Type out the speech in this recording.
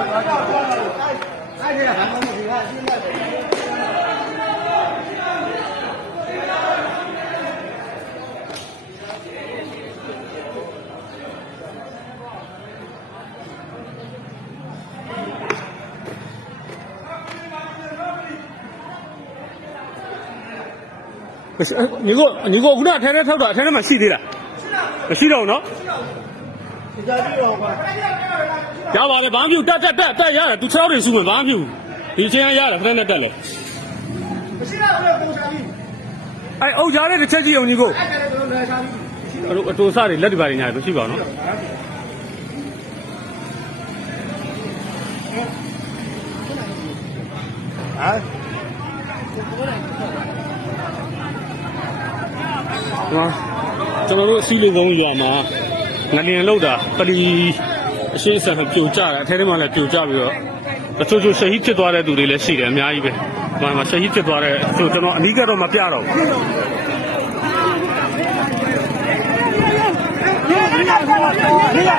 အဲ့ဒီကဘာမှမရှိဘူးအရှင်းလိုက်တယ်ညီကညီကခုနအထဲထဲထောက်တာအထဲထဲမှာရှိသေးလားမရှိတော့ဘူးเนาะ ကြာပြီတော့ပါရပါတယ်ဘာမှမပြုတ်တက်တက်တက်တက်ရတယ်သူ6တွေစုမယ်ဘာမှမပြုတ်ဒီချင်းကရတယ်ခဏနဲ့တက်လေမရှိတော့ဘူးပုံချာပြီအဲ့အုပ်ကြားတဲ့တစ်ချက်ကြည့်အောင်ညီကိုအဲ့ဒါလည်းကျွန်တော်လွယ်ချာပြီအတူအတူစားတွေလက်တွေပါနေညာလို့ရှိပါအောင်နော်ဟာဒီမှာကျွန်တော်တို့အစည်းလေးကုန်းရွာမှာ ငလျင်လောက်တာပလီအရှိအဆန်ပြိုကျတယ်အထဲထဲမှာလည်းပြိုကျပြီးတော့တချို့ချို့ရှဟီဖြစ်သွားတဲ့သူတွေလည်းရှိတယ်အများကြီးပဲ။ဘာမှရှဟီဖြစ်သွားတဲ့ဆိုကျွန်တော်အနီးကတော့မပြတော့ဘူး။ဒီက